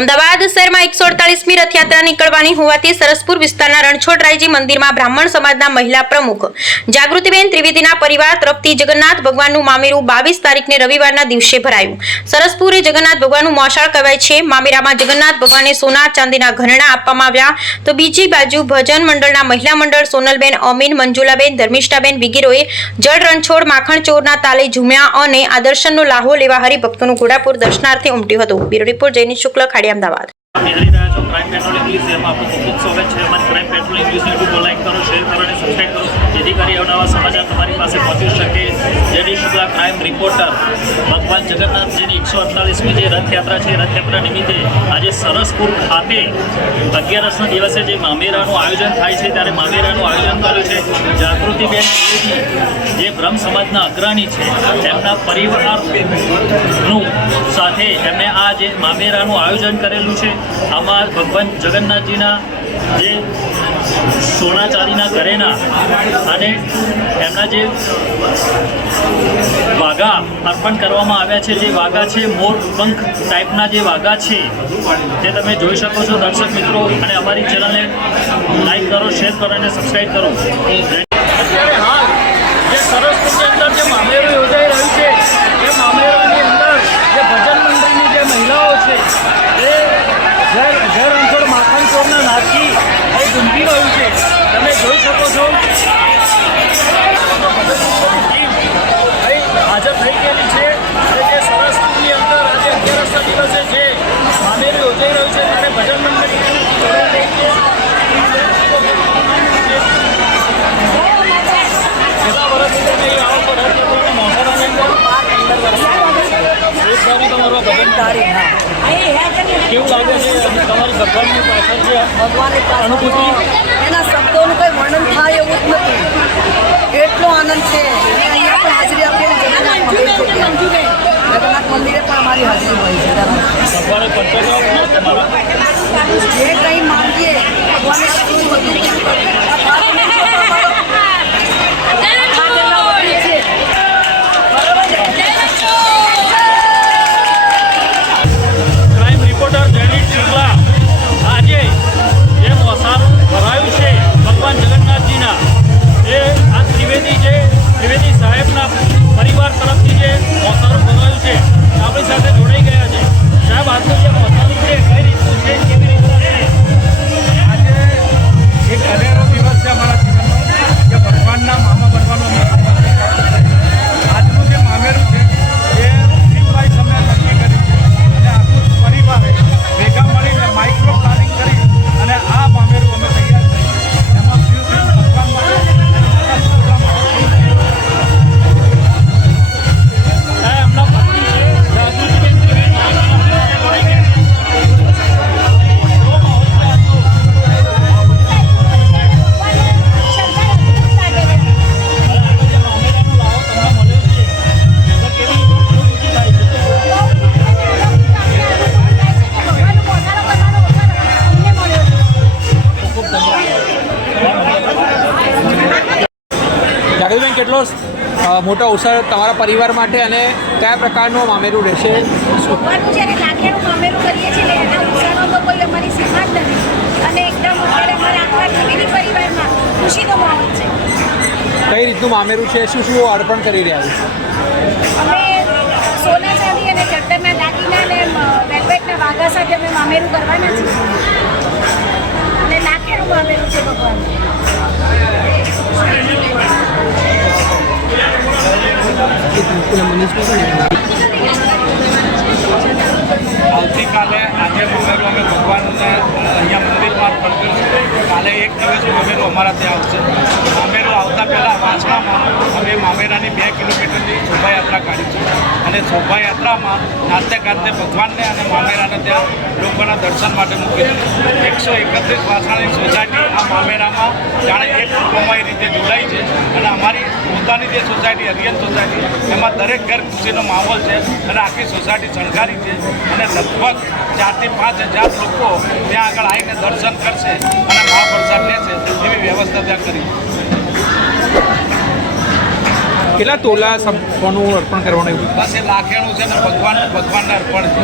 અમદાવાદ શહેરમાં 148મી રથયાત્રા નીકળવાની હોવાથી સરસપુર વિસ્તારના રણછોડરાયજી મંદિરમાં બ્રાહ્મણ સમાજના મહિલા પ્રમુખ જાગૃતિબેન ત્રિવેદીના પરિવાર તરફથી જગન્નાથ ભગવાનનું મામેરું 22 તારીખને રવિવારના દિવસે ભરાયું। સરસપુર એ જગન્નાથ ભગવાનનું મોસાળ કહેવાય છે। મામેરામાં જગન્નાથ ભગવાનને સોના ચાંદીના ઘરેણાં આપવામાં આવ્યા તો બીજી બાજુ ભજન મંડળના મહિલા મંડળ સોનલબેન, અમીન, મંજુલાબેન, ધર્મિષ્ઠાબેન વગેરેએ જળ રણછોડ માખણ ચોરના તાલે ઝૂમ્યા અને આ દર્શનનો લાહો લેવા હરિભક્તોનું ઘોડાપુર દર્શનાર્થે ઉમટ્યું હતું। બ્યુરો રિપોર્ટ જયની શુક્લ, ખાડી, અમદાવાદ। ક્રાઇમ પેટ્રોલિંગ ન્યૂઝ એમાં આપનું ખૂબ સ્વાગત છે। અમારી ક્રાઇમ પેટ્રોલિંગ ન્યૂઝને યુટ્યુબ લાઈક કરો, શેર કરો અને સબસ્ક્રાઈબ કરો, જેથી કરી અવનવા સમાચાર તમારી પાસે પહોંચી શકે। જેડી શુક્લા ક્રાઇમ રિપોર્ટર ભગવાન જગન્નાથજીની 148મી જે રથયાત્રા છે, રથયાત્રા નિમિત્તે આજે સરસપુર ખાતે 11ના દિવસે જે મામેરાનું આયોજન થાય છે, ત્યારે મામેરાનું આયોજન કર્યું છે જાગૃતિબેન ત્રિવેદી, જે બ્રહ્મ સમાજના અગ્રણી છે, એમના પરિવારનું સાથે એમણે આ જે મામેરાનું આયોજન કરેલું છે। આમાં ભગવાન જગન્નાથજીના જે સોના ચાંદીના ઘરેણા અને એમના જે વાઘા અર્પણ કરવામાં આવ્યા છે, જે વાઘા છે મોર પંખ ટાઈપના જે વાઘા છે તે તમે જોઈ શકો છો દર્શક મિત્રો। અને અમારી ચેનલને લાઈક કરો, શેર કરો અને સબસ્ક્રાઈબ કરો। અત્યારે હાલ જે સરસપુરની અંદર જે મામેરું યોજાઈ રહ્યું છે, એ મામેરાની અંદર જે ભજન મંડળની જે મહિલાઓ છે એ ઘર રણછોડ માખણ ચોરના નાચી એ ગુંજી રહ્યું છે, તમે જોઈ શકો છો। હાજર થઈ ગયેલી છે જે સરસપુરની અંદર આજે 11ના દિવસે જે મામેરું યોજાઈ રહ્યું છે, ત્યારે ભજન મંડળી કેટલા વર્ષથી આવો તો રથયાત્રાના મોસાળાની અંદર 15 તમારો ભજન કેવું લાગે છે તમારી ભગવાનની પાછળ છે ભગવાનની અનુભૂતિ? એના શબ્દોનું કંઈ વર્ણન થાય એવું જ નથી, એટલો આનંદ છે। અહીંયા પણ હાજરી આપીએ જગન્નાથ મંદિરે પણ અમારી હાજરી હોય છે। ભગવાને પંચોતેર તમારા જે કંઈ માંગીએ ભગવાને બધું ક્રાઇમ રિપોર્ટર જયની શુક્લા આજે જે મોસાળ ભરાયું છે ભગવાન જગન્નાથજીના, એ આ ત્રિવેદી સાહેબના પરિવાર તરફથી જે મોસાળ ભરાયું છે, આપણી સાથે જોડાઈ ગયા છે। સાહેબ, આજનું જે મોસાળ છે કઈ રીતનું છે, કેવી રીતના છે? આજે એક અનેરો દિવસ છે અમારા જીવનનો, કે ભગવાનના મામા બનવાનો આજનું જે મામેરું છે એ શિવભાઈ તમને નક્કી કર્યું છે અને આખું પરિવારે ભેગા મળીને માઇક્રો પ્લાનિંગ કરી અને આ મામેરું અમે તૈયાર કર્યું। એમાં શિવ ભગવાન માટે એમના પત્ની છે જાગૃતિબેન ત્રિવેદી, જાગૃતિબેન, કેટલો મોટો અવસર તમારા પરિવાર માટે અને કયા પ્રકારનું મામેરું રહેશે? ભગવાનનું જ્યારે લાખેનું મામેરું કરીએ છીએ એના ઉત્સાહનો તો કોઈ અમારી સીમા જ નથી અને એકદમ અત્યારે અમારા આખા ફેમિલી પરિવારમાં ખુશીનો માહોલ છે। કઈ રીતનું મામેરું છે, શું શું અર્પણ કરી રહ્યા છો? અમે સોના ચાંદી અને ચટ્ટરના દાગીના અને વેલ્વેટના વાઘા સાથે અમે મામેરું કરવાના છીએ અને લાખેનું મામેરું છે ભગવાન। આવતીકાલે આજે મામેરું અમે ભગવાનને અહીંયા મંદિરમાં અર્પણ કરીશું। કાલે એક દિવસ મામેરું અમારા ત્યાં આવશે। મામેરું આવતા પહેલાં વાંચવામાં અમે મામેરાની 2 કિલોમીટરની શોભાયાત્રા કાઢી છે અને શોભાયાત્રામાં નાચતે ગાતે ભગવાનને અને મામેરાને ત્યાં લોકોના દર્શન માટે મૂકીશું। 131 વાસણાની સોસાયટી આ મામેરામાં જાણે એક કુટુંબની રીતે જોડાઈ છે અને અમારી પોતાની જે સોસાયટી હરિયન સોસાયટી એમાં દરેક ઘર ખુશીનો માહોલ છે અને આખી સોસાયટી શણગારી છે અને લગભગ 4 થી 5 હજાર લોકો ત્યાં આગળ આવીને દર્શન કરશે અને મહાપ્રસાદ લેશે એવી વ્યવસ્થા ત્યાં કરી। કેટલા તોલા સોનું અર્પણ કરવાનું? બસ એ લાખેણું છે ને ભગવાનને અર્પણ છે।